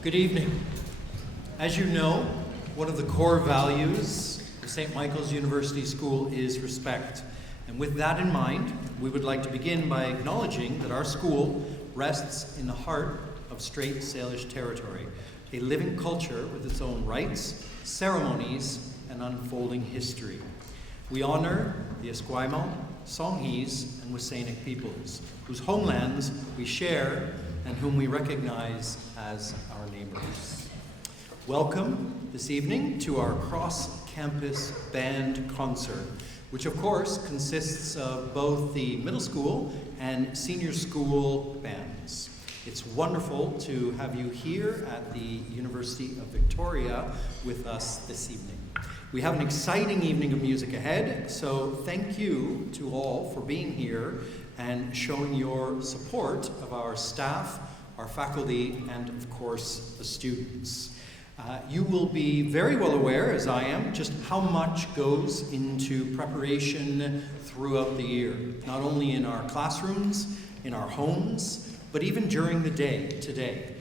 Good evening. As you know, one of the core values of St. Michael's University School is respect. And with that in mind, we would like to begin by acknowledging that our school rests in the heart of Strait Salish territory, a living culture with its own rites, ceremonies, and unfolding history. We honor the Esquimalt, Songhees, and Wasanic peoples, whose homelands we share and whom we recognize as our neighbors. Welcome this evening to our cross-campus band concert, which of course consists of both the middle school and senior school bands. It's wonderful to have you here at the University of Victoria with us this evening. We have an exciting evening of music ahead, so thank you to all for being here and showing your support of our staff, our faculty, and of course the students. You will be very well aware, as I am, just how much goes into preparation throughout the year, not only in our classrooms, in our homes, but even during the day today.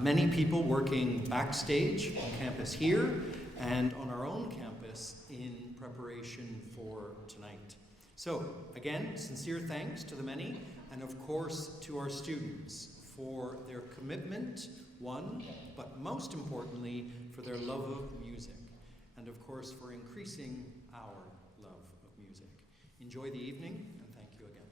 Many people working backstage on campus here and on our own campus in preparation for tonight. So, again, sincere thanks to the many, and of course to our students for their commitment, one, but most importantly, for their love of music, and of course for increasing our love of music. Enjoy the evening, and thank you again.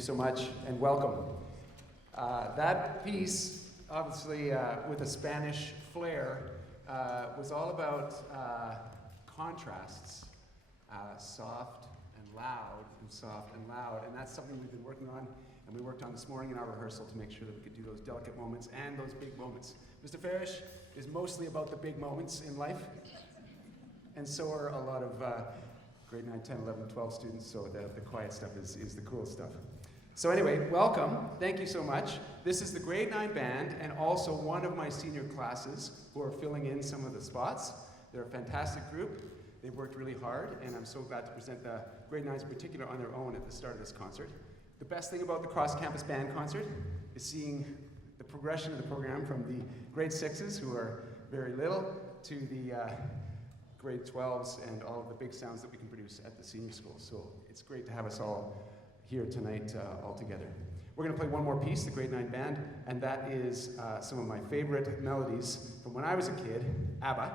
you so much, and welcome. That piece, obviously with a Spanish flair, was all about contrasts, soft and loud, and soft and loud, and that's something we've been working on, and we worked on this morning in our rehearsal to make sure that we could do those delicate moments and those big moments. Mr. Farish is mostly about the big moments in life, and so are a lot of grade 9, 10, 11, 12 students, so the quiet stuff is the cool stuff. So anyway, welcome. Thank you so much. This is the grade 9 band and also one of my senior classes who are filling in some of the spots. They're a fantastic group. They've worked really hard, and I'm so glad to present the grade 9s in particular on their own at the start of this concert. The best thing about the cross-campus band concert is seeing the progression of the program from the grade 6s, who are very little, to the grade 12s and all of the big sounds that we can produce at the senior school. So it's great to have us all here tonight all together. We're going to play one more piece, the grade 9 band, and that is some of my favorite melodies from when I was a kid, ABBA.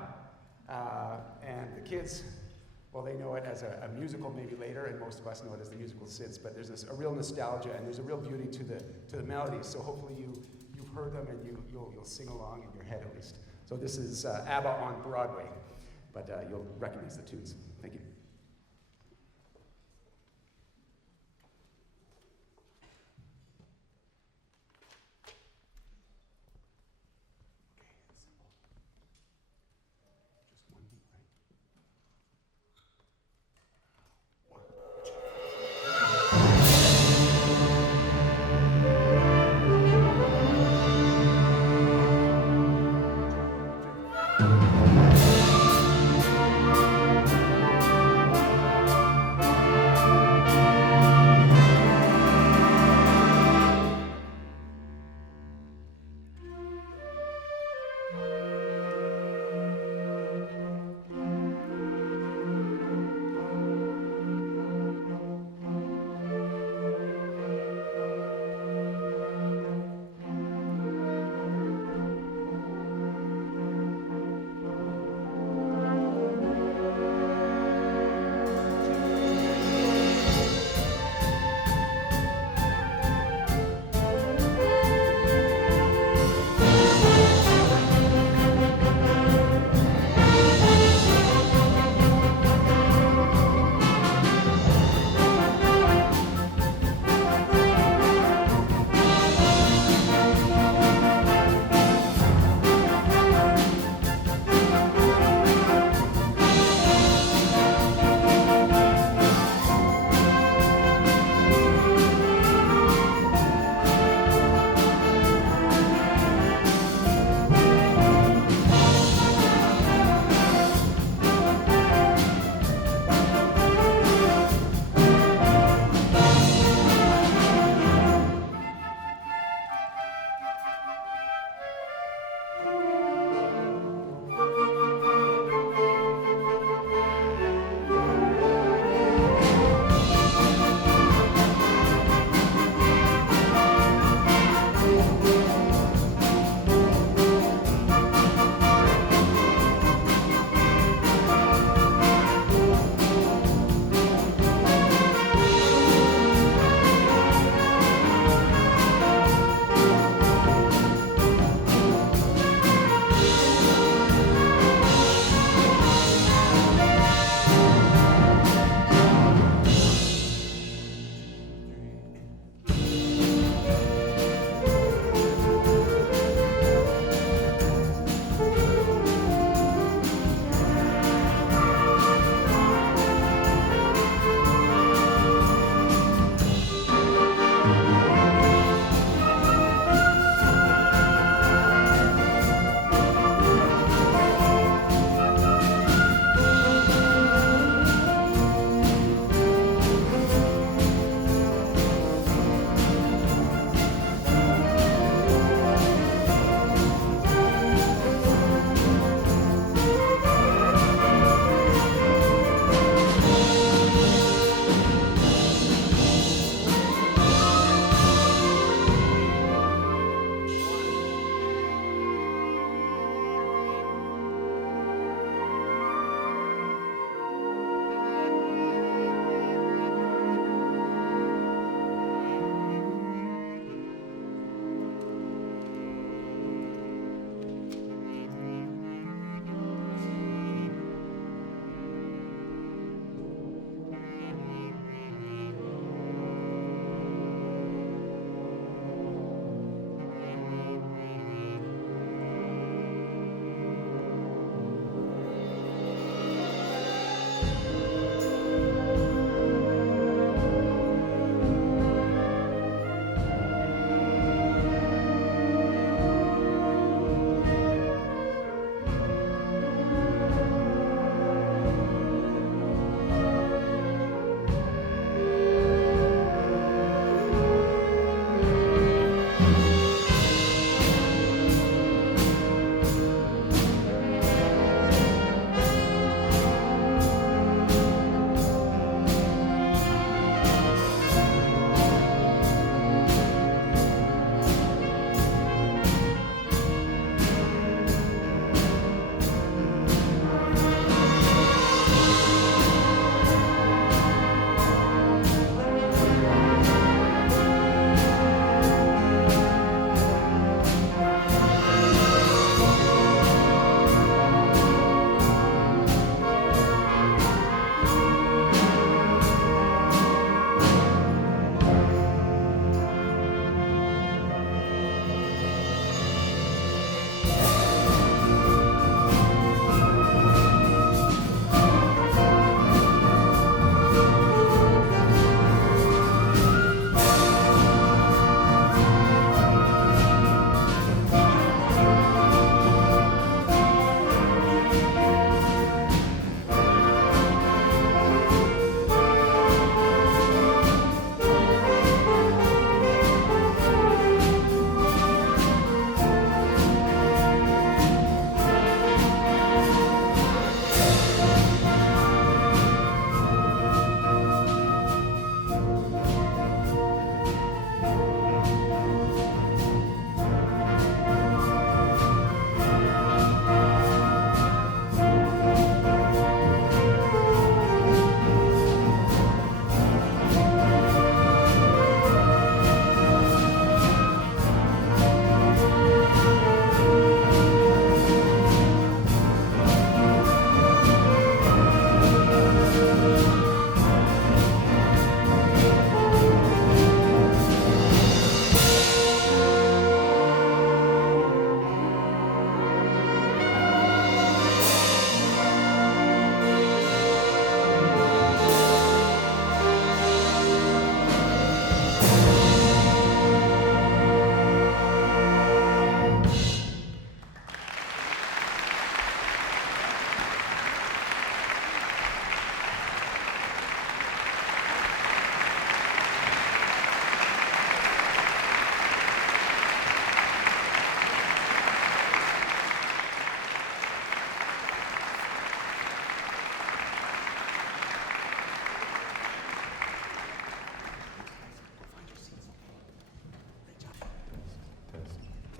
And the kids, well, they know it as a musical maybe later, and most of us know it as the musical SIDS, but there's a real nostalgia and there's a real beauty to the melodies. So hopefully you've heard them and you'll sing along in your head at least. So this is ABBA on Broadway, but you'll recognize the tunes. Thank you.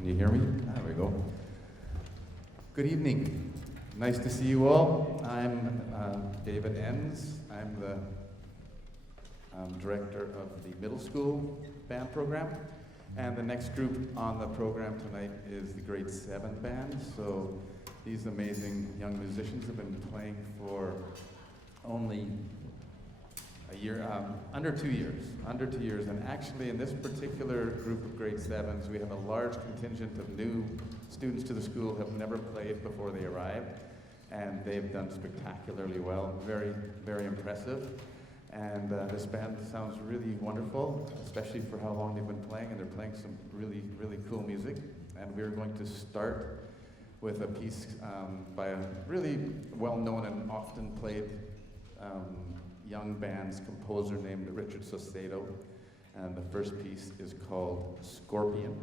Can you hear me? There we go. Good evening. Nice to see you all. I'm David Enns. I'm the director of the middle school band program. And the next group on the program tonight is the grade 7 band. So these amazing young musicians have been playing for only a year, under 2 years. And actually in this particular group of grade 7s, we have a large contingent of new students to the school who have never played before they arrived. And they've done spectacularly well, very, very impressive. And this band sounds really wonderful, especially for how long they've been playing, and they're playing some really, really cool music. And we're going to start with a piece by a really well-known and often played young band's composer named Richard Saucedo. And the first piece is called Scorpion.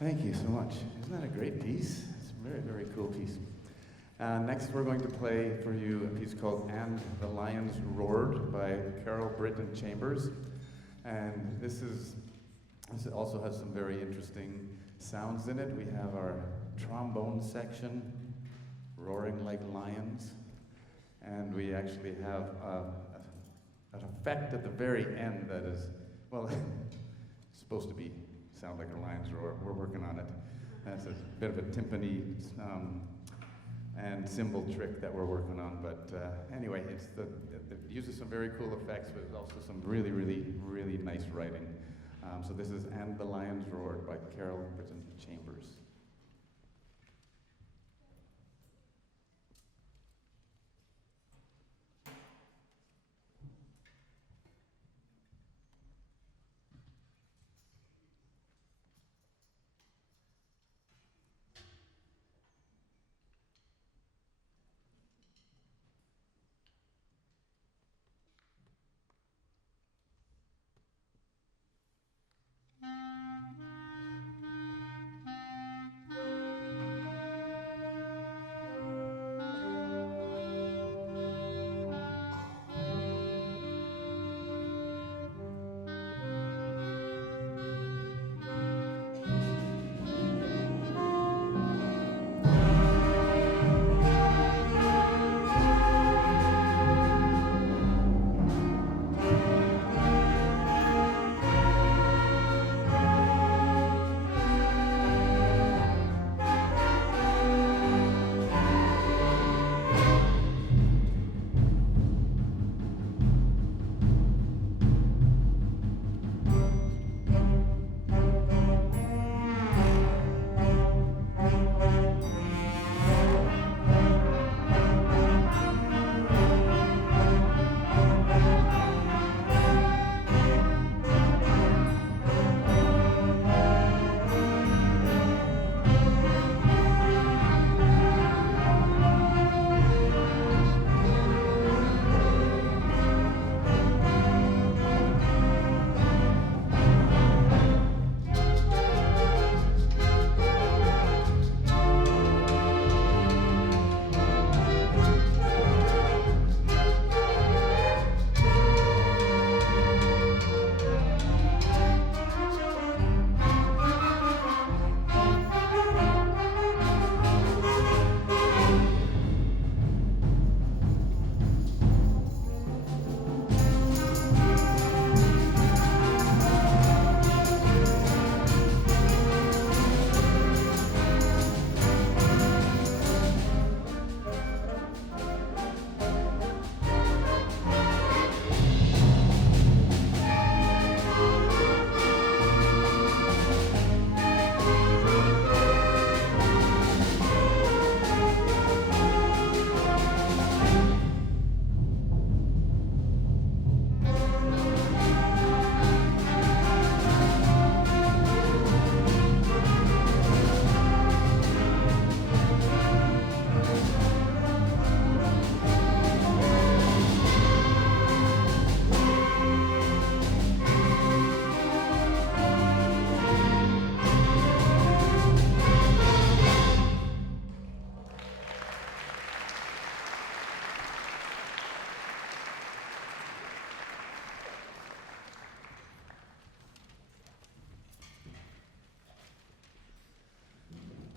Thank you so much. Isn't that a great piece? It's a very, very cool piece. Next, we're going to play for you a piece called And the Lions Roared by Carol Britton Chambers. And this also has some very interesting sounds in it. We have our trombone section, roaring like lions. And we actually have an effect at the very end that is, well, supposed to sound like a lion's roar. We're working on it. That's a bit of a timpani and cymbal trick that we're working on. But anyway, it uses some very cool effects, but it's also some really, really, really nice writing. So this is And the Lions Roared by Carol Britton Chambers.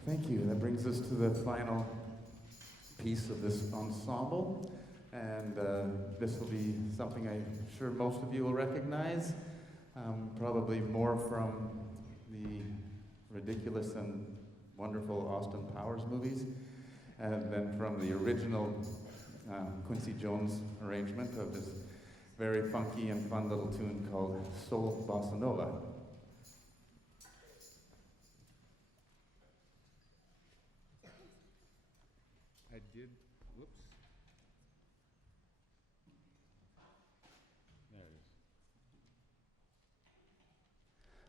Thank you. That brings us to the final piece of this ensemble. And this will be something I'm sure most of you will recognize, probably more from the ridiculous and wonderful Austin Powers movies than from the original Quincy Jones arrangement of this very funky and fun little tune called Soul Bossa Nova.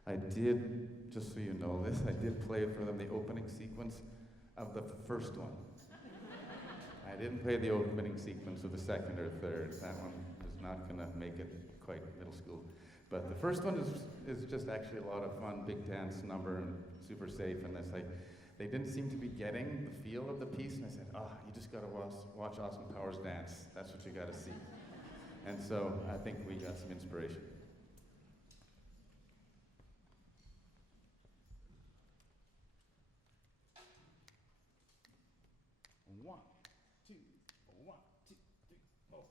I did, just so you know this, I did play for them the opening sequence of the first one. I didn't play the opening sequence of the second or third. That one is not going to make it quite middle school. But the first one is just actually a lot of fun, big dance number and super safe. And they didn't seem to be getting the feel of the piece. And I said, you just got to watch Austin Powers dance. That's what you got to see. And so I think we got some inspiration. One, two, 1, 2, 3, 4.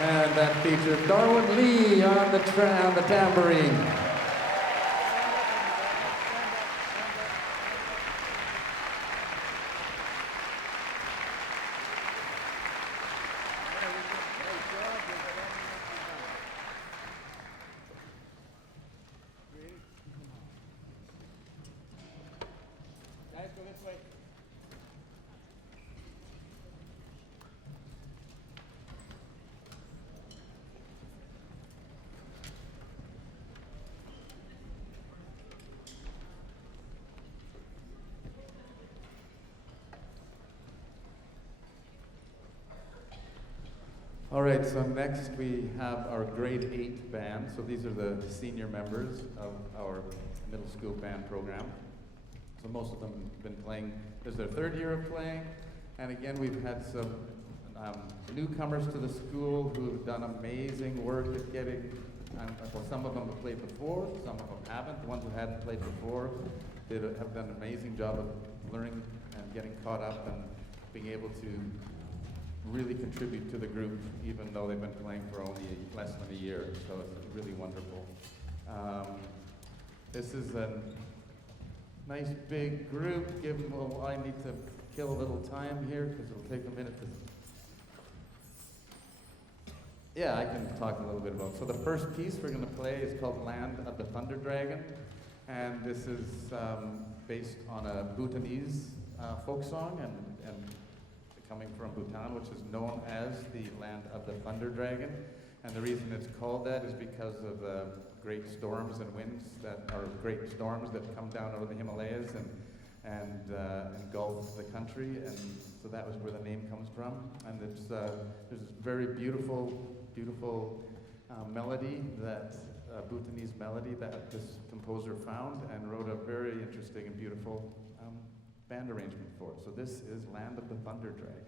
And that features Darwin Lee on the tambourine. All right, so next we have our grade 8 band. So these are the senior members of our middle school band program. So most of them have been playing, this is their third year of playing. And again, we've had some newcomers to the school who have done amazing work at getting, well, some of them have played before, some of them haven't. The ones who hadn't played before have done an amazing job of learning and getting caught up and being able to really contribute to the group, even though they've been playing for only less than a year. So it's really wonderful. This is a nice big group. Well, I need to kill a little time here because it'll take a minute to. Yeah, I can talk a little bit about it. So the first piece we're going to play is called Land of the Thunder Dragon. And this is based on a Bhutanese folk song and coming from Bhutan, which is known as the Land of the Thunder Dragon. And the reason it's called that is because of the great storms and winds that are great storms that come down over the Himalayas and engulf the country. And so that was where the name comes from. And it's there's this very beautiful melody, that Bhutanese melody that this composer found and wrote a very interesting and beautiful band arrangement for it. So this is Land of the Thunder Dragon.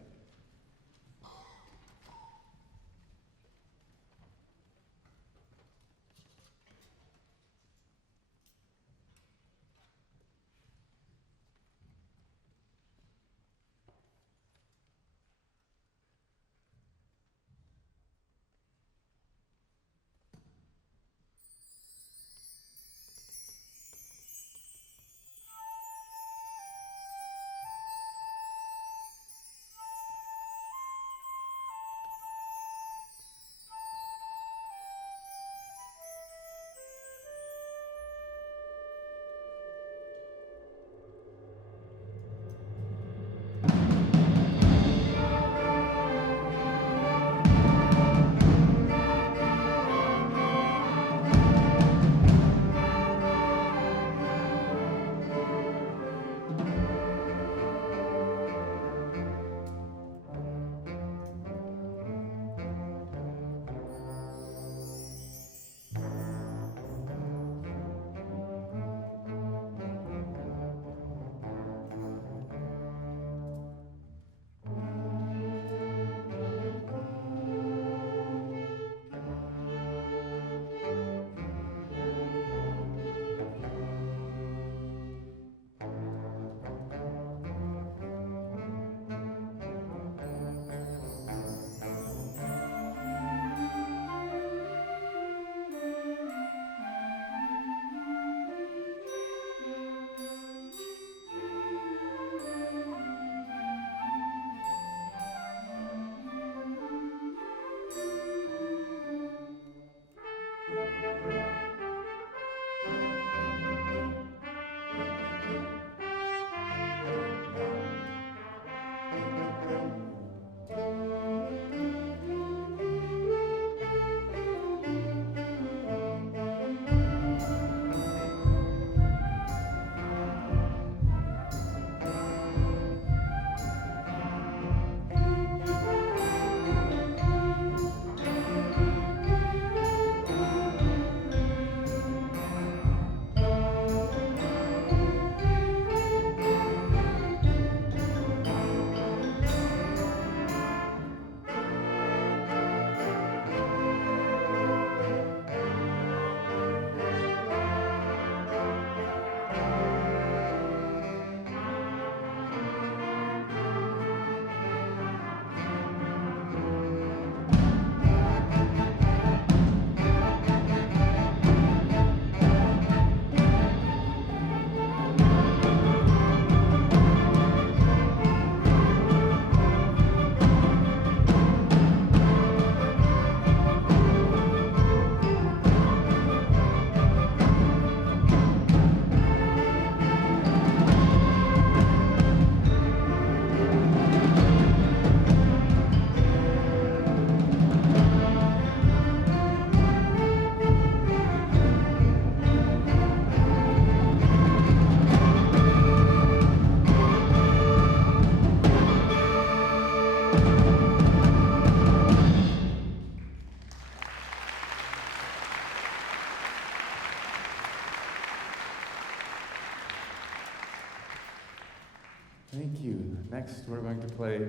Next, we're going to play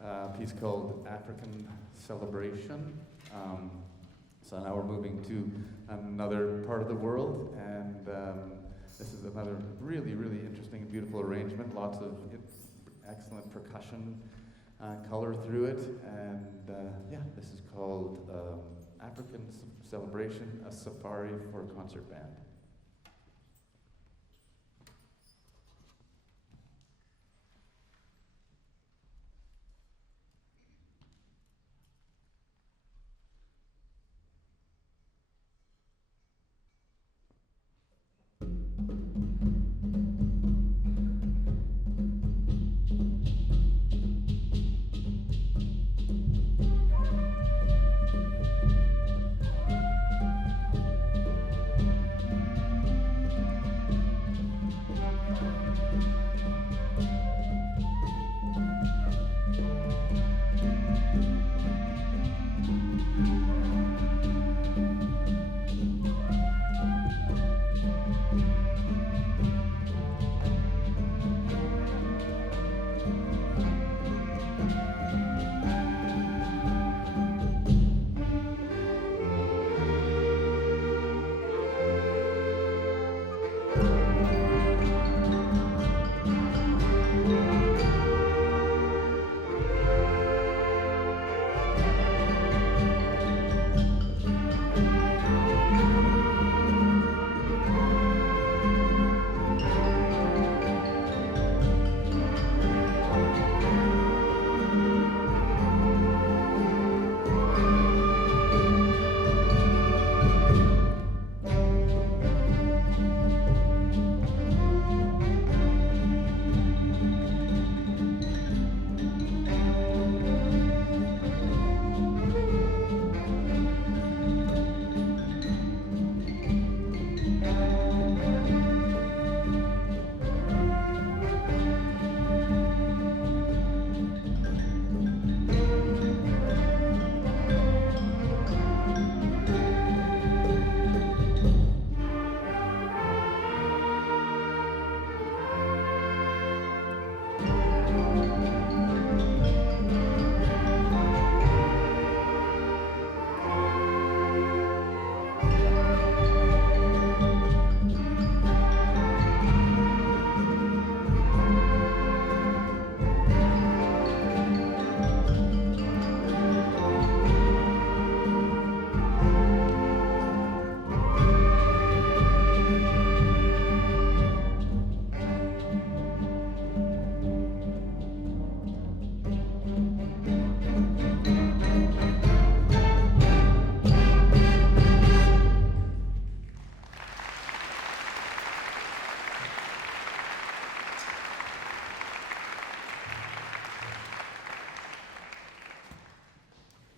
a piece called African Celebration. So now we're moving to another part of the world, and this is another really, really interesting and beautiful arrangement. Lots of excellent percussion color through it, and yeah, this is called African Celebration, a Safari for a Concert Band.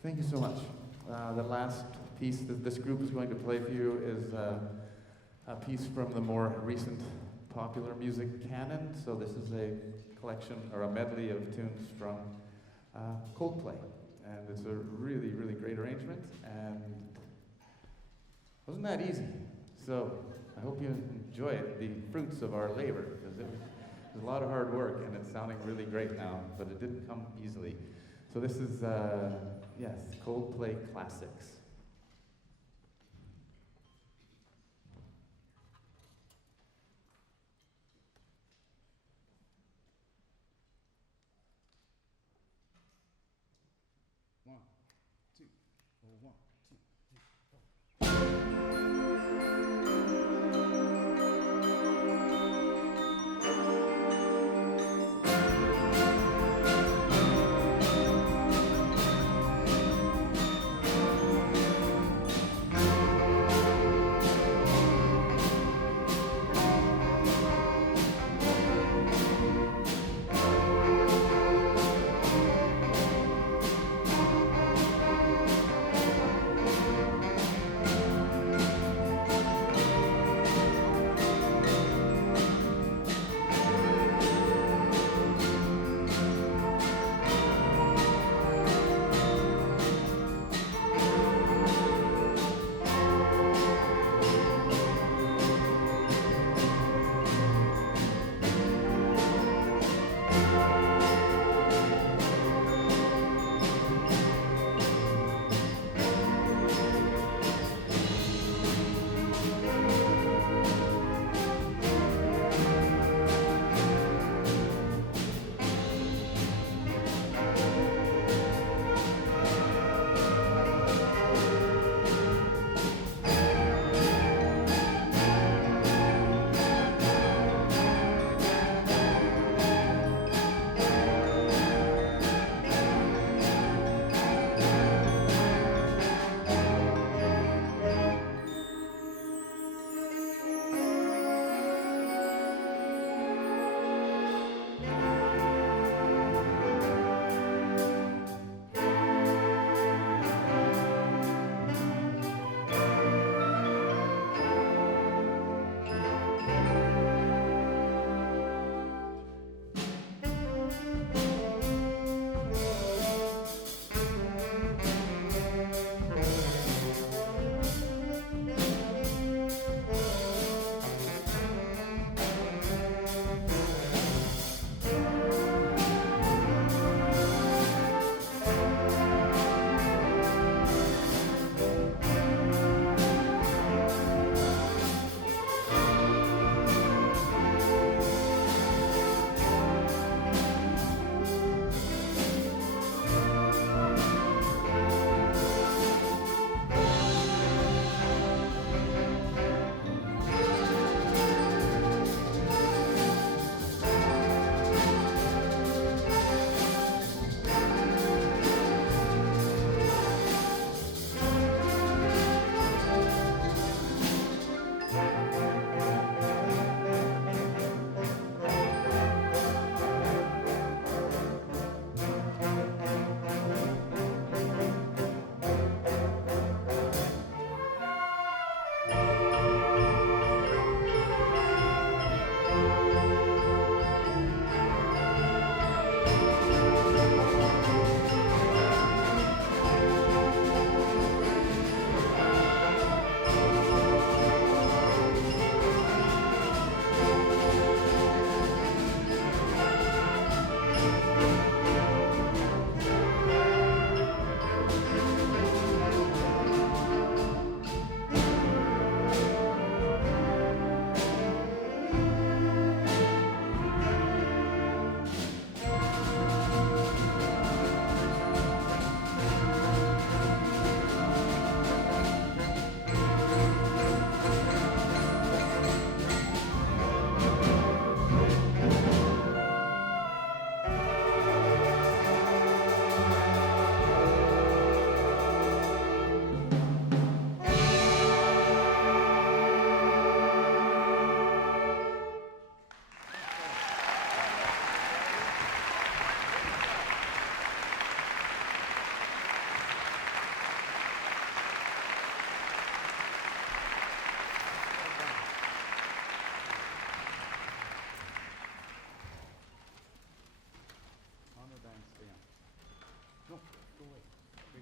Thank you so much. The last piece that this group is going to play for you is a piece from the more recent popular music canon. So this is a collection or a medley of tunes from Coldplay. And it's a really, really great arrangement. And wasn't that easy? So I hope you enjoy it, the fruits of our labor, because it was a lot of hard work and it's sounding really great now, but it didn't come easily. So this is, yes, Coldplay Classics. One, two, one, two, three, four.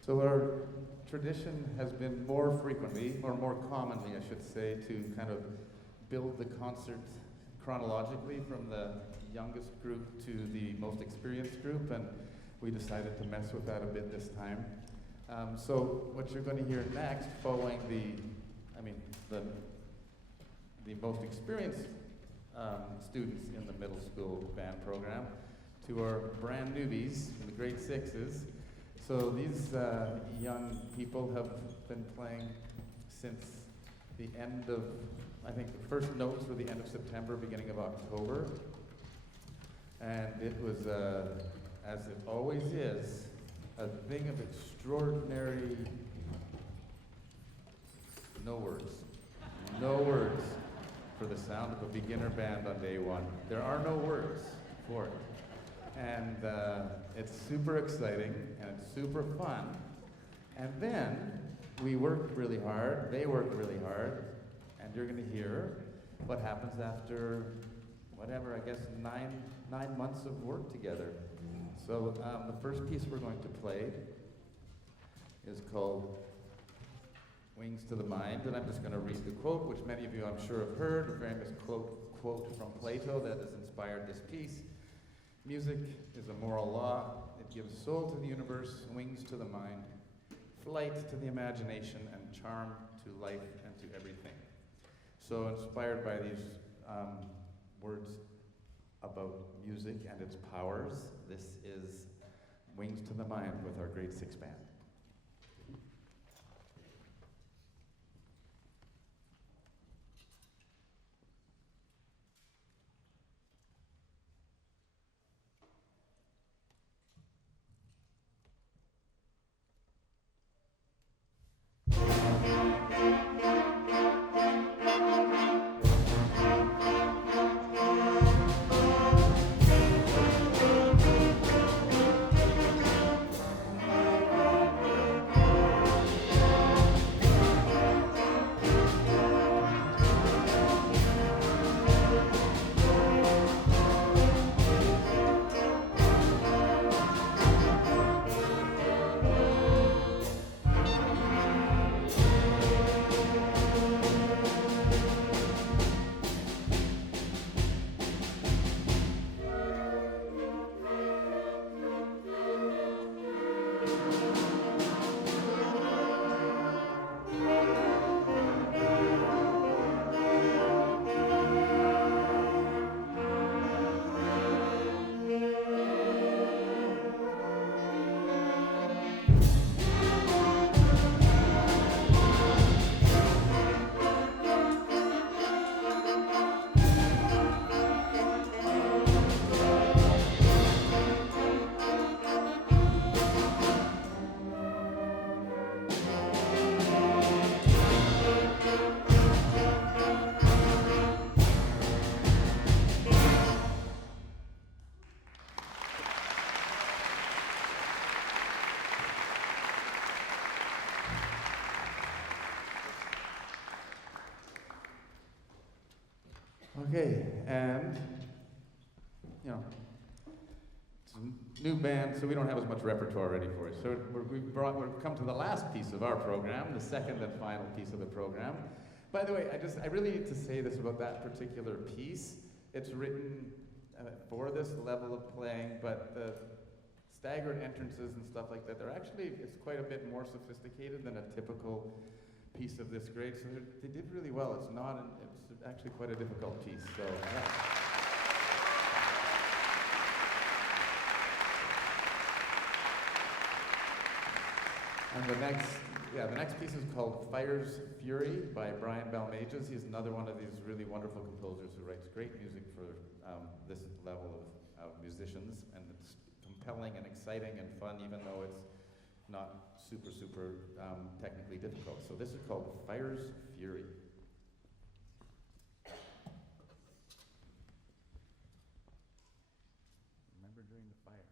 So our tradition has been more frequently, or more commonly, I should say, to kind of build the concert chronologically from the youngest group to the most experienced group, and we decided to mess with that a bit this time. So what you're going to hear next, following the most experienced students in the middle school band program, to our brand newbies in the grade sixes. So these young people have been playing since the end of, I think the first notes were the end of September, beginning of October. And it was, as it always is, a thing of extraordinary, no words for the sound of a beginner band on day one. There are no words for it. And it's super exciting, and it's super fun. And then we worked really hard, they worked really hard, and you're going to hear what happens after, whatever, I guess 9 months of work together. So the first piece we're going to play is called Wings to the Mind, and I'm just going to read the quote, which many of you I'm sure have heard, a famous quote from Plato that has inspired this piece. Music is a moral law. It gives soul to the universe, wings to the mind, flight to the imagination, and charm to life and to everything. So inspired by these words about music and its powers, this is Wings to the Mind with our grade 6 band. Okay, and, you know, it's a new band, so we don't have as much repertoire ready for it. So we've come to the last piece of our program, the second and final piece of the program. By the way, I really need to say this about that particular piece. It's written for this level of playing, but the staggered entrances and stuff like that, it's quite a bit more sophisticated than a typical piece of this grade, so they did really well. It's actually quite a difficult piece. So, yeah. And the next piece is called Fire's Fury by Brian Balmages. He's another one of these really wonderful composers who writes great music for this level of musicians, and it's compelling and exciting and fun, even though it's not super technically difficult. So this is called Fire's Fury. Remember during the fire.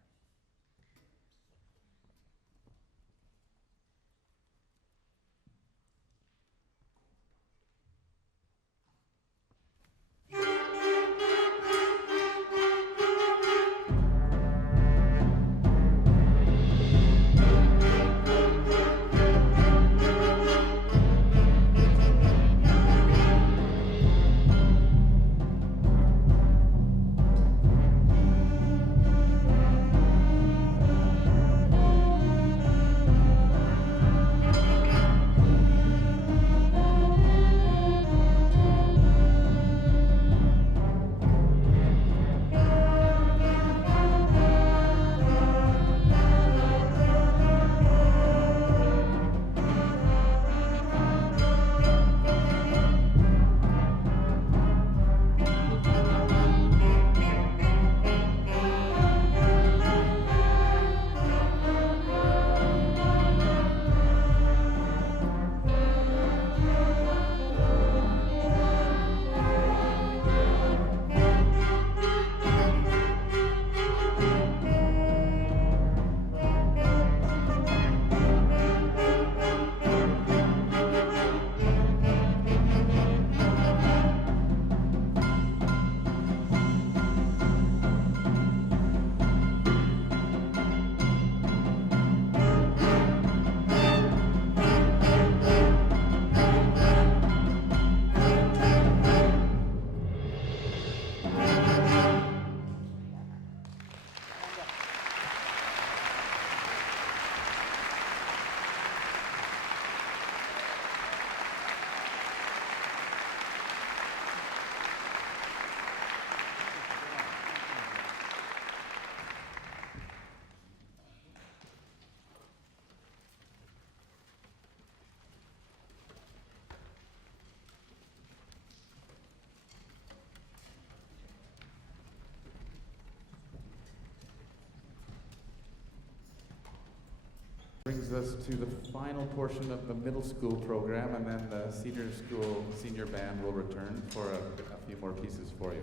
brings us to the final portion of the middle school program, and then the senior band will return for a few more pieces for you.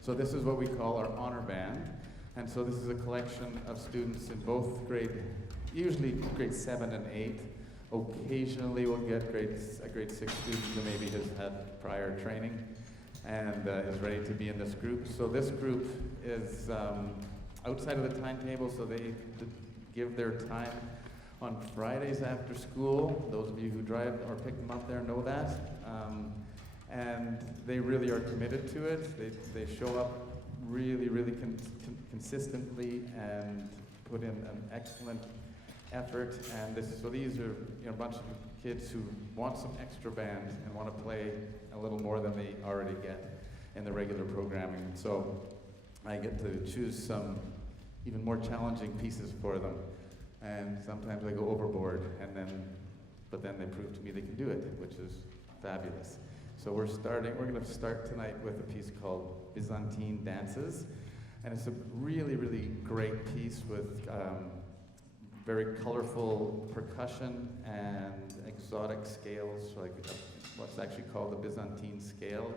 So this is what we call our honor band, and so this is a collection of students in both usually grade 7 and 8. Occasionally we'll get a grade 6 student who maybe has had prior training and is ready to be in this group. So this group is outside of the timetable, so they give their time on Fridays after school. Those of you who drive or pick them up there know that. And they really are committed to it. They show up really consistently and put in an excellent effort. And so these are a bunch of kids who want some extra band and want to play a little more than they already get in the regular programming. So I get to choose some even more challenging pieces for them. And sometimes I go overboard, but then they prove to me they can do it, which is fabulous. So we're going to start tonight with a piece called Byzantine Dances. And it's a really great piece with very colorful percussion and exotic scales, like what's actually called the Byzantine scale.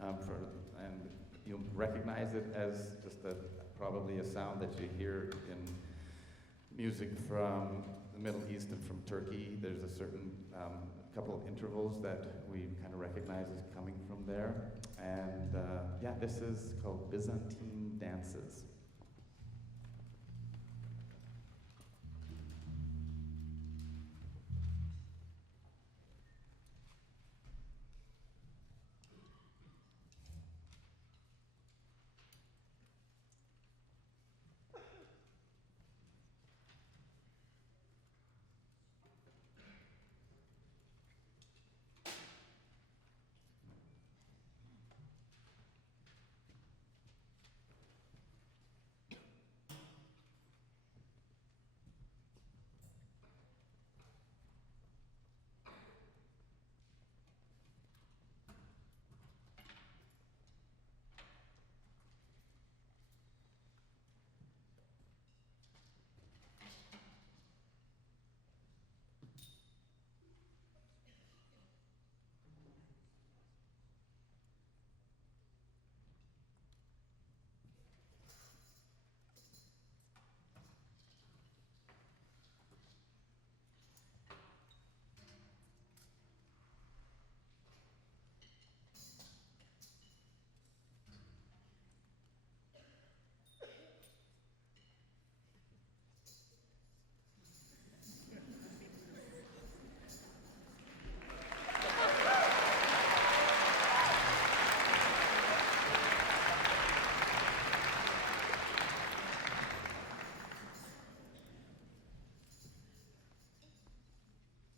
And you'll recognize it as just probably a sound that you hear in music from the Middle East and from Turkey. There's a certain couple of intervals that we kind of recognize as coming from there. And this is called Byzantine Dances.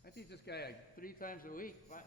I teach this guy like 3 times a week. What?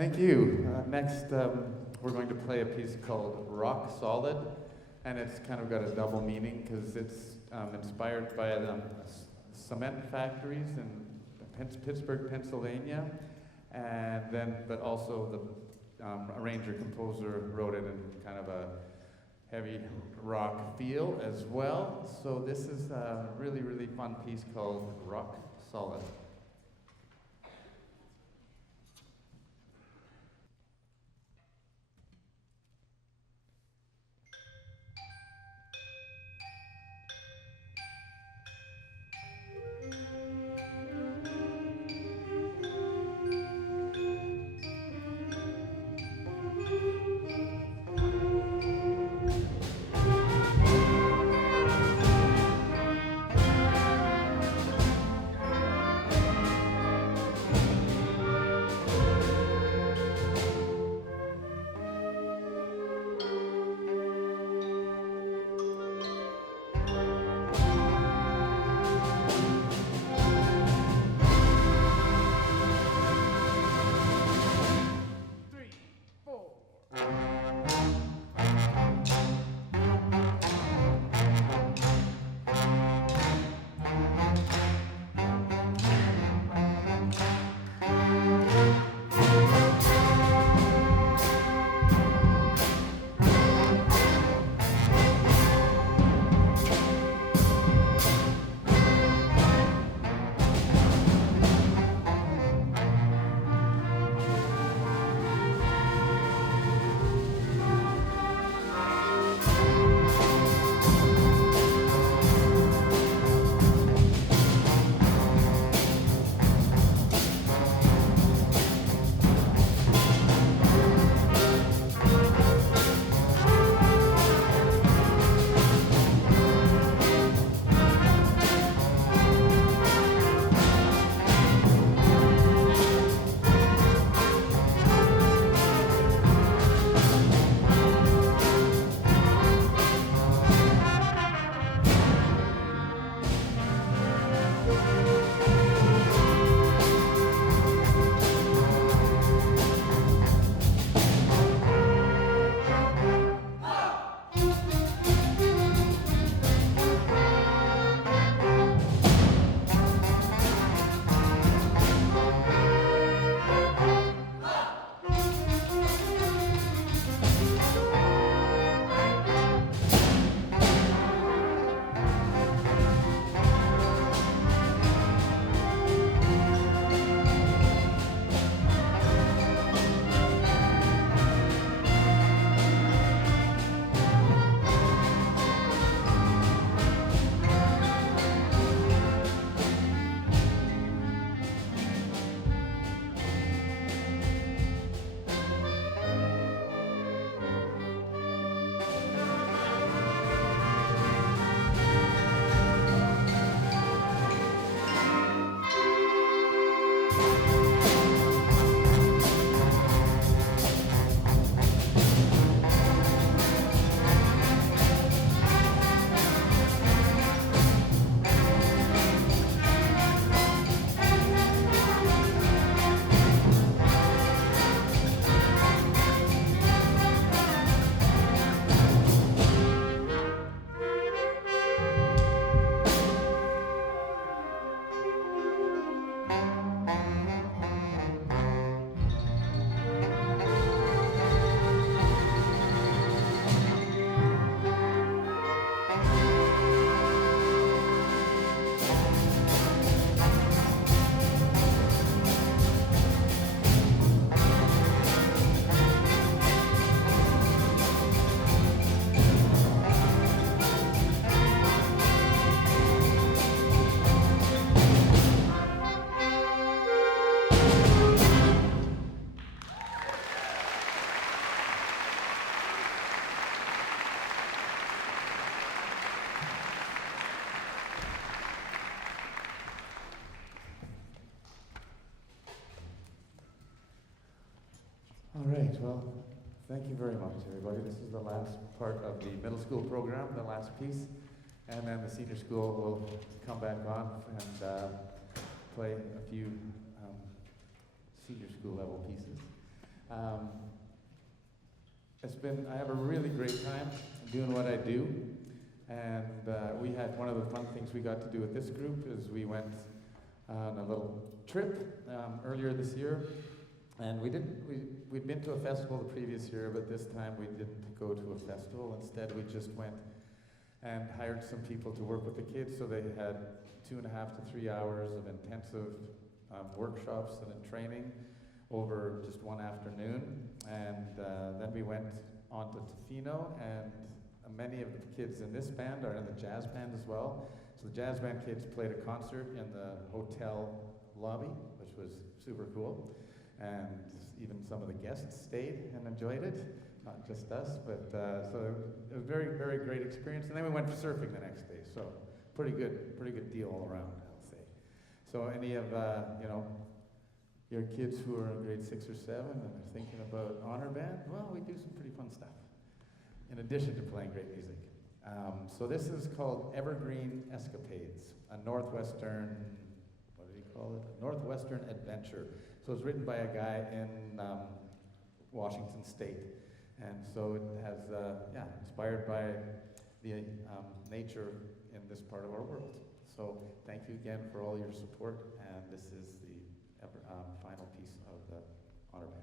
Thank you. Next, we're going to play a piece called Rock Solid, and it's kind of got a double meaning because it's inspired by the cement factories in Pittsburgh, Pennsylvania, and then, but also the arranger-composer wrote it in kind of a heavy rock feel as well. So this is a really, really fun piece called Rock Solid. All right, well, thank you very much, everybody. This is the last part of the middle school program, the last piece, and then the senior school will come back on and play a few senior school level pieces. Um, I have a really great time doing what I do. And we had one of the fun things we got to do with this group is we went on a little trip earlier this year. And we'd been to a festival the previous year, but this time we didn't go to a festival. Instead, we just went and hired some people to work with the kids. So they had 2.5 to 3 hours of intensive workshops and training over just one afternoon. And then we went on to Tofino, and many of the kids in this band are in the jazz band as well. So the jazz band kids played a concert in the hotel lobby, which was super cool. And even some of the guests stayed and enjoyed it, not just us, but so it was a very, very great experience. And then we went surfing the next day, so pretty good deal all around, I'll say. So any of your kids who are in grade 6 or 7 and are thinking about honor band, well, we do some pretty fun stuff, in addition to playing great music. So this is called Evergreen Escapades, a Northwestern, what did he call it? A Northwestern adventure. So it's written by a guy in Washington State. And so it has, inspired by the nature in this part of our world. So thank you again for all your support, and this is the final piece of the honor band.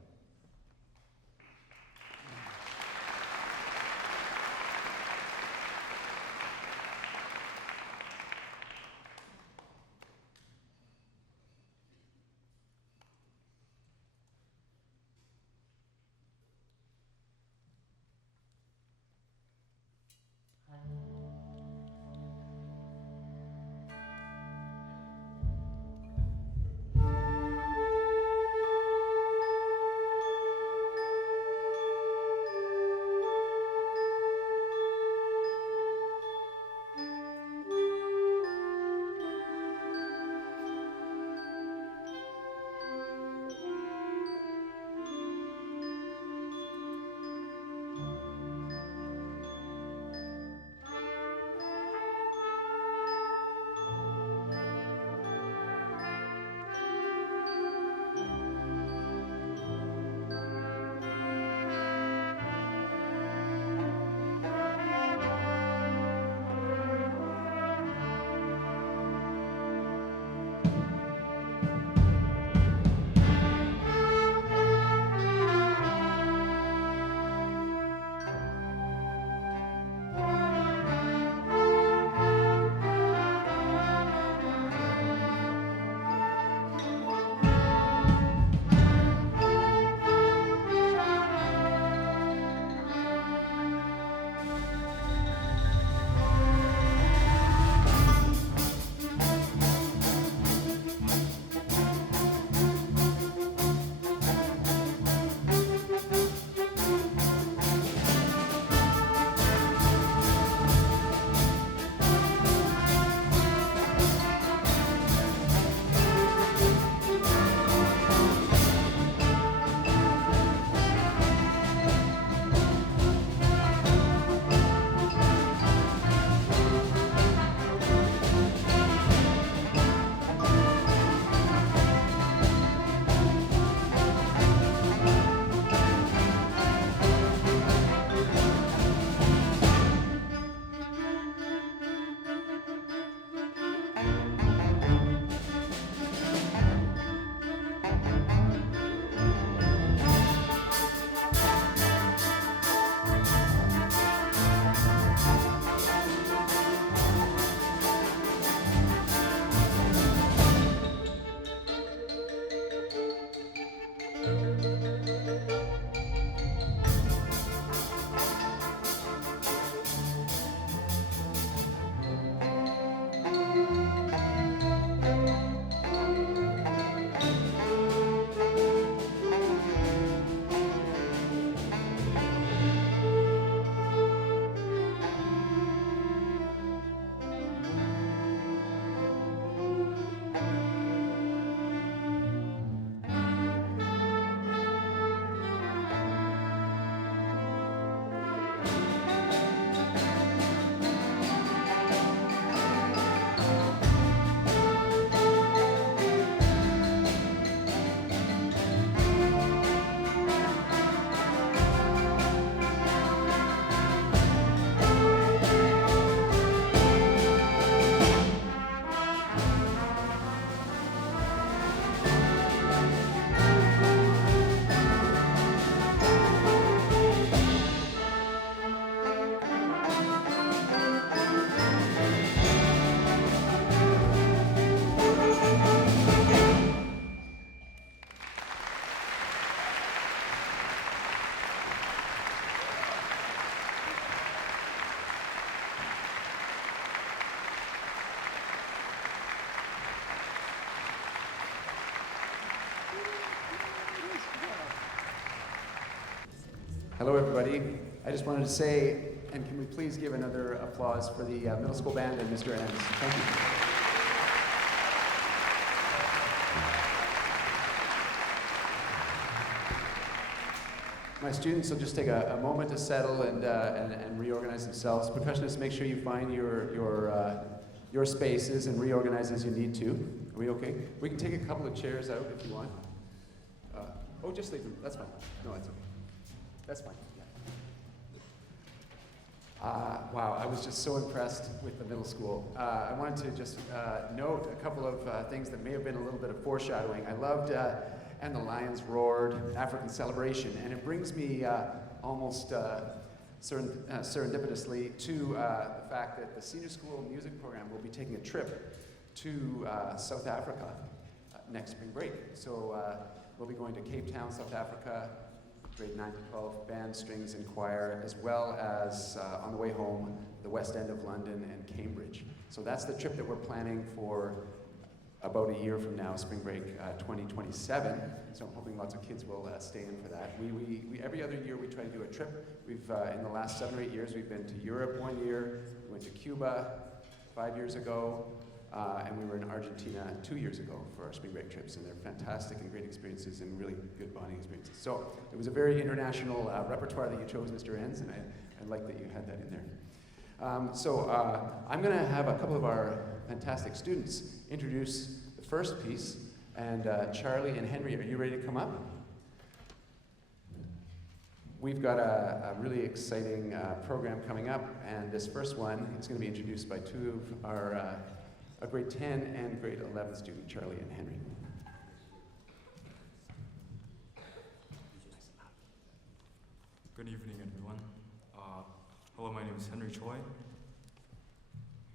Hello, everybody. I just wanted to say, and can we please give another applause for the middle school band and Mr. Enns. Thank you. My students will just take a moment to settle and reorganize themselves. Percussionists, make sure you find your spaces and reorganize as you need to. Are we okay? We can take a couple of chairs out if you want. Oh, just leave them. That's fine. No, that's okay. That's fine. Yeah. Wow, I was just so impressed with the middle school. I wanted to just note a couple of things that may have been a little bit of foreshadowing. I loved And the Lions Roared, African Celebration, and it brings me almost serendipitously to the fact that the senior school music program will be taking a trip to South Africa next spring break. So we'll be going to Cape Town, South Africa, grade 9 to 12, band, strings, and choir, as well as on the way home, the West End of London and Cambridge. So that's the trip that we're planning for about a year from now, spring break 2027. So I'm hoping lots of kids will stay in for that. We every other year we try to do a trip. We've in the last 7 or 8 years we've been to Europe 1 year. We went to Cuba 5 years ago, and we were in Argentina 2 years ago for our spring break trips. And they're fantastic and great experiences and really good bonding experiences. So it was a very international repertoire that you chose, Mr. Enns, and I like that you had that in there. I'm going to have a couple of our fantastic students introduce the first piece. And Charlie and Henry, are you ready to come up? We've got a really exciting program coming up, and this first one is going to be introduced by two of our a grade 10 and grade 11 student, Charlie and Henry. Good evening, everyone. Hello, my name is Henry Choi.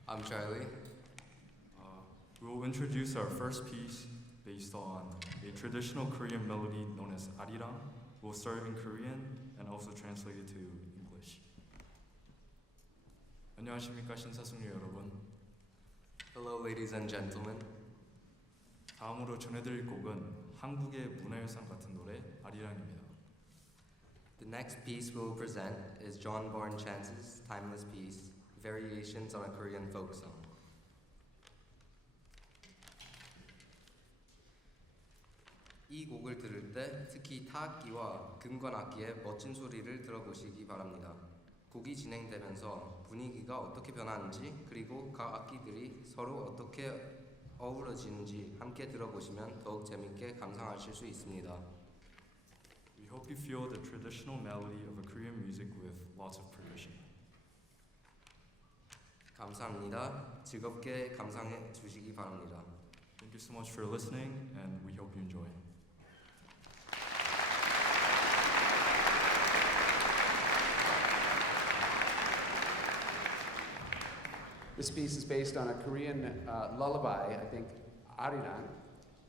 I'm Charlie. We will introduce our first piece based on a traditional Korean melody known as arirang. We'll start in Korean and also translate it to English. 안녕하십니까, 신사숙녀 여러분. Hello, ladies and gentlemen. 다음으로 전해드릴 곡은 한국의 문화유산 같은 노래 아리랑입니다. The next piece we'll present is John Born Chance's timeless piece, Variations on a Korean Folk Song. 이 곡을 들을 때 특히 타악기와 금관악기의 멋진 소리를 들어보시기 바랍니다. 곡이 진행되면서 분위기가 어떻게 변하는지 그리고 각 악기들이 서로 어떻게 어우러지는지 함께 들어보시면 더욱 재밌게 감상하실 수 있습니다. We hope you feel the traditional melody of a Korean music with lots of percussion. 감사합니다. 즐겁게 감상해 주시기 바랍니다. Thank you so much for listening, and we hope you enjoy. This piece is based on a Korean lullaby, I think, arirang,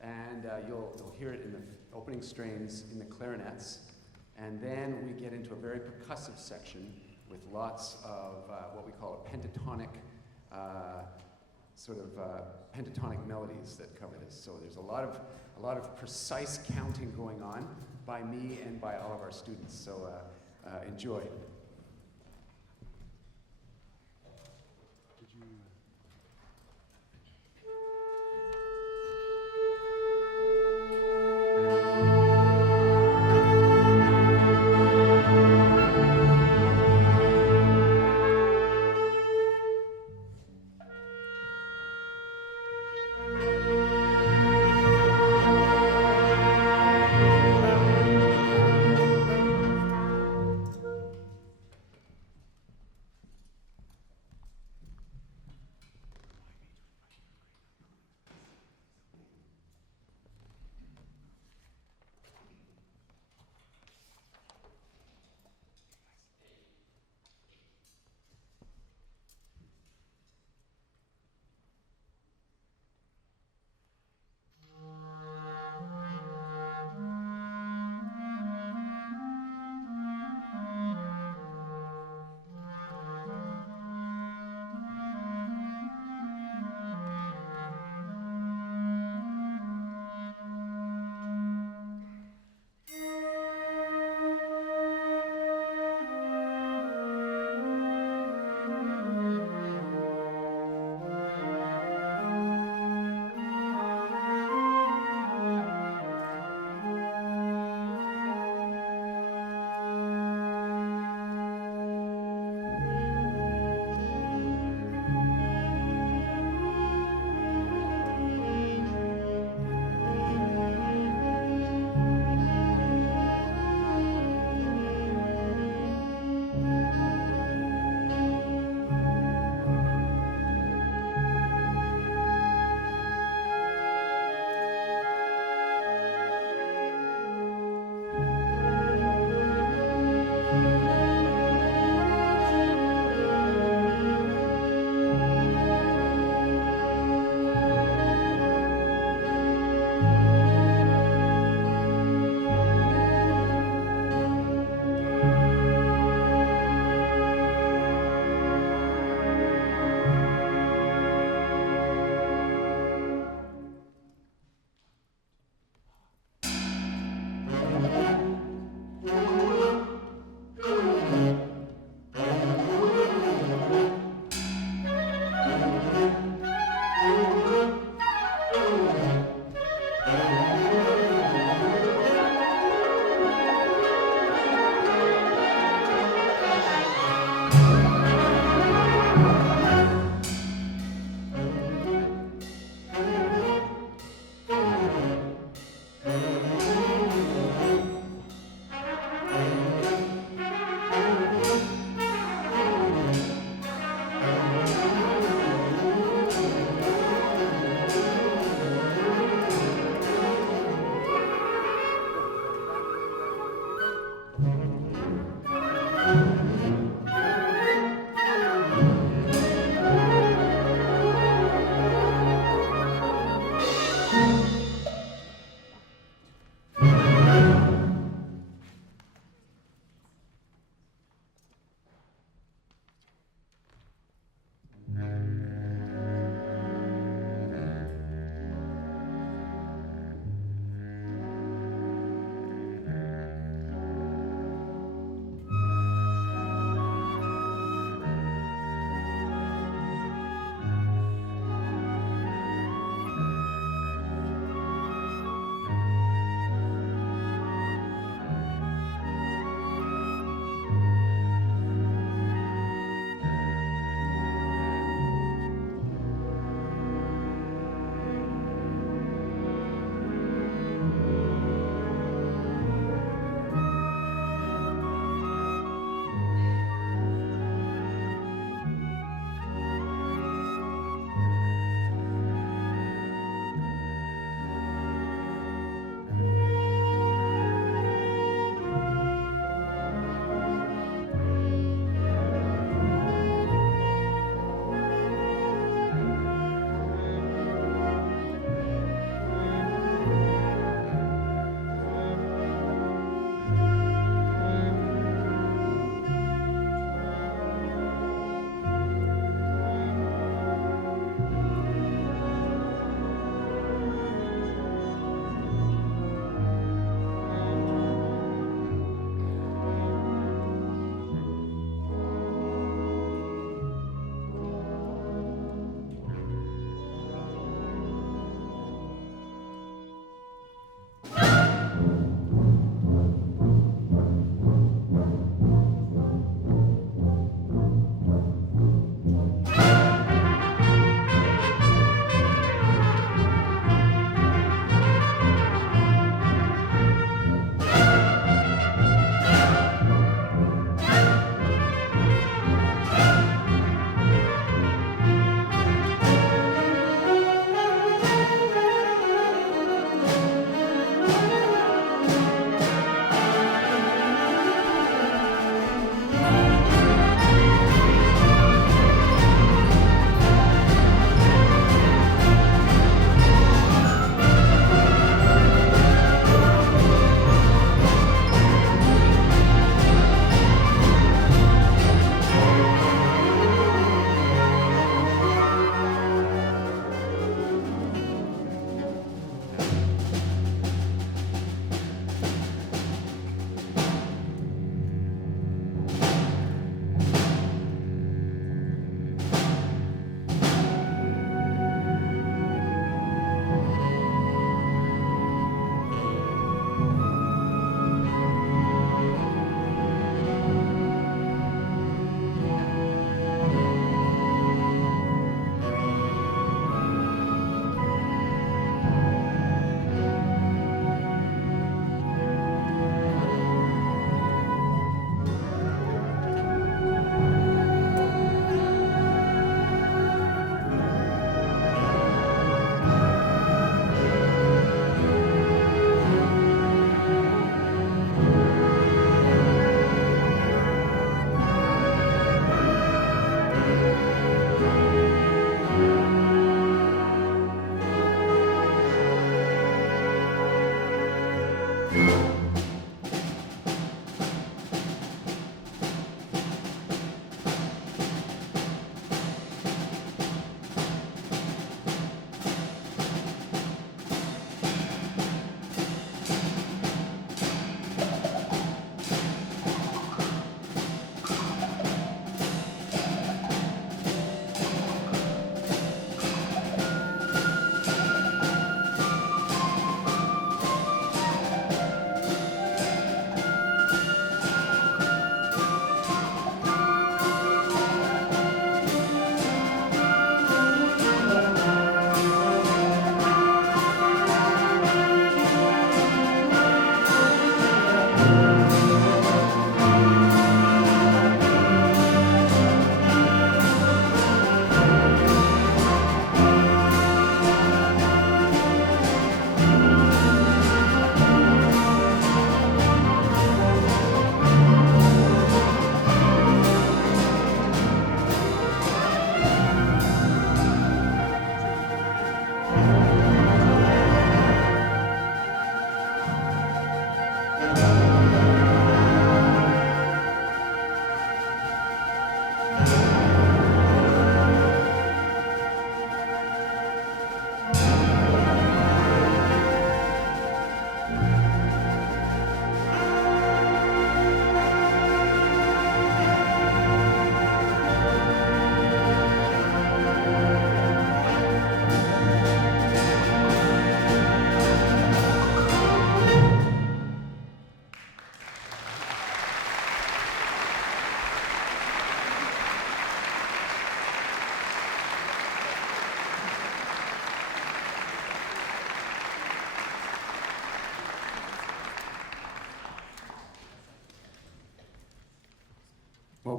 and you'll hear it in the opening strains in the clarinets, and then we get into a very percussive section with lots of what we call a pentatonic, pentatonic melodies that cover this. So there's a lot of precise counting going on by me and by all of our students. So enjoy.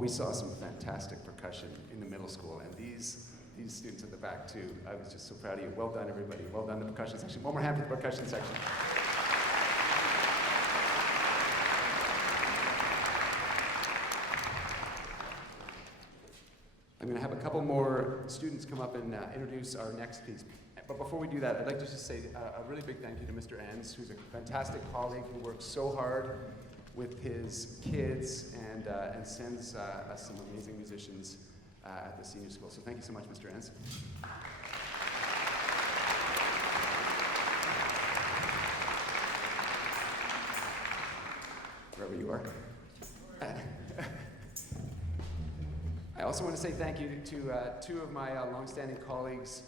we saw some fantastic percussion in the middle school, and these students at the back too. I was just so proud of you. Well done, everybody. Well done, the percussion section. One more hand for the percussion section. I'm going to have a couple more students come up and introduce our next piece. But before we do that, I'd like to just say a really big thank you to Mr. Enns, who's a fantastic colleague who works so hard with his kids and sends us some amazing musicians at the senior school. So thank you so much, Mr. Enns. Wherever you are. I also want to say thank you to two of my longstanding colleagues,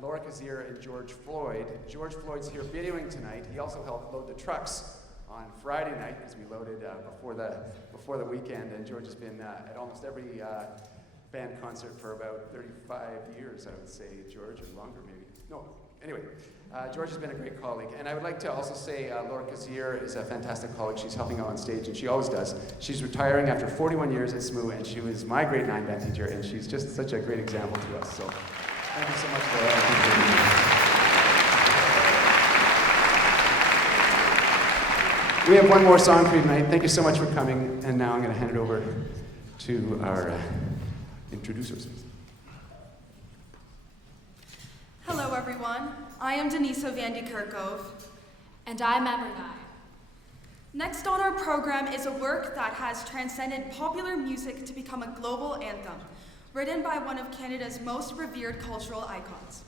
Laura Kazir and George Floyd. George Floyd's here videoing tonight. He also helped load the trucks on Friday night because we loaded before the weekend, and George has been at almost every band concert for about 35 years, I would say, George, or longer maybe. No, anyway, George has been a great colleague. And I would like to also say Laura Kazir is a fantastic colleague. She's helping out on stage, and she always does. She's retiring after 41 years at SMU, and she was my grade 9 band teacher, and she's just such a great example to us. So thank you so much, Laura. We have one more song for you tonight. Thank you so much for coming, and now I'm going to hand it over to our introducers. Hello, everyone. I am Denisa Vandy Kerkove. And I'm Abernai. Next on our program is a work that has transcended popular music to become a global anthem, written by one of Canada's most revered cultural icons.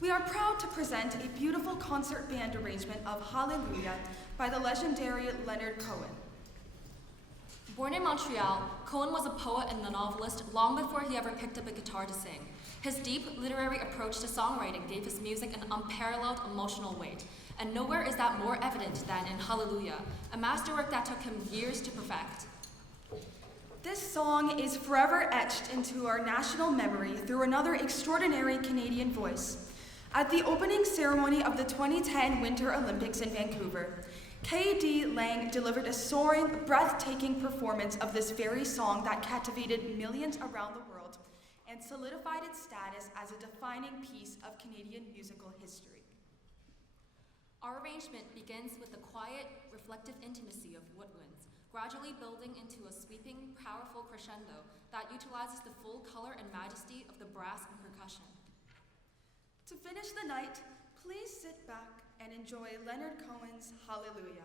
We are proud to present a beautiful concert band arrangement of Hallelujah by the legendary Leonard Cohen. Born in Montreal, Cohen was a poet and a novelist long before he ever picked up a guitar to sing. His deep literary approach to songwriting gave his music an unparalleled emotional weight, and nowhere is that more evident than in Hallelujah, a masterwork that took him years to perfect. This song is forever etched into our national memory through another extraordinary Canadian voice. At the opening ceremony of the 2010 Winter Olympics in Vancouver, K.D. Lang delivered a soaring, breathtaking performance of this very song that captivated millions around the world and solidified its status as a defining piece of Canadian musical history. Our arrangement begins with the quiet, reflective intimacy of woodwinds, gradually building into a sweeping, powerful crescendo that utilizes the full color and majesty of the brass and percussion. To finish the night, please sit back and enjoy Leonard Cohen's Hallelujah.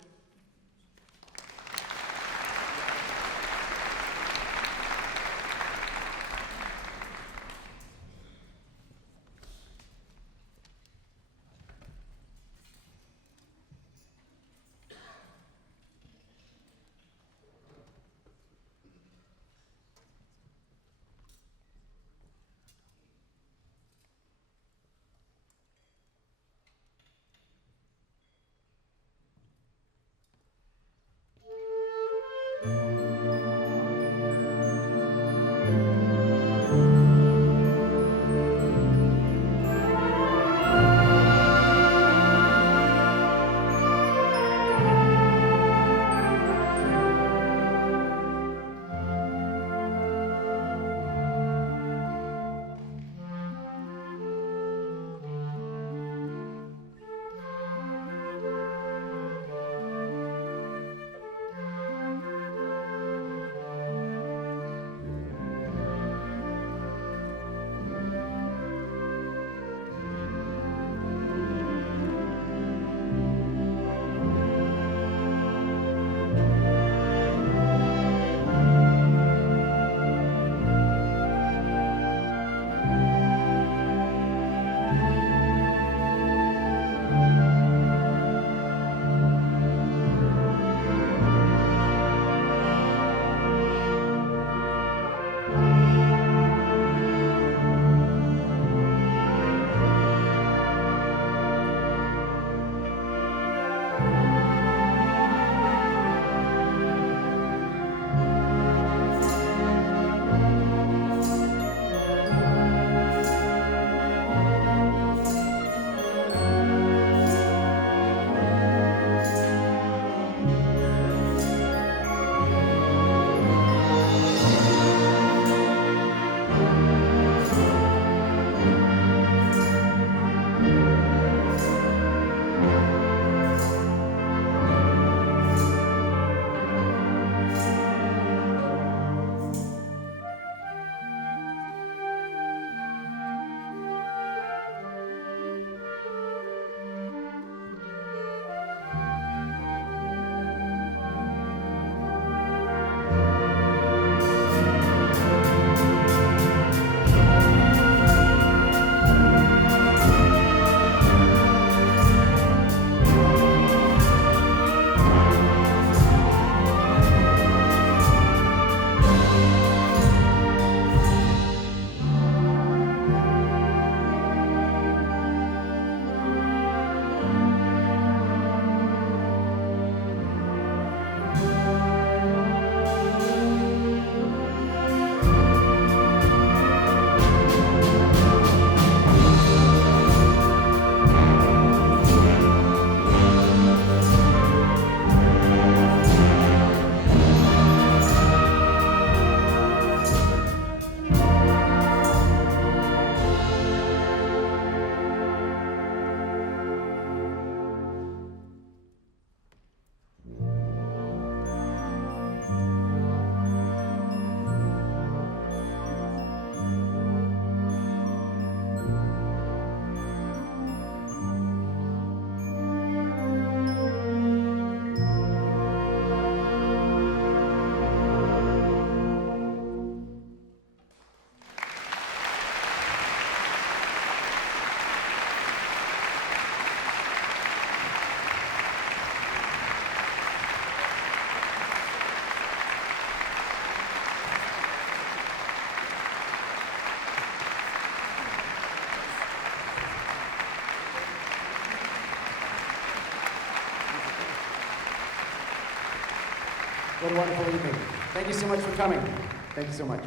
What a wonderful evening. Thank you so much for coming. Thank you so much.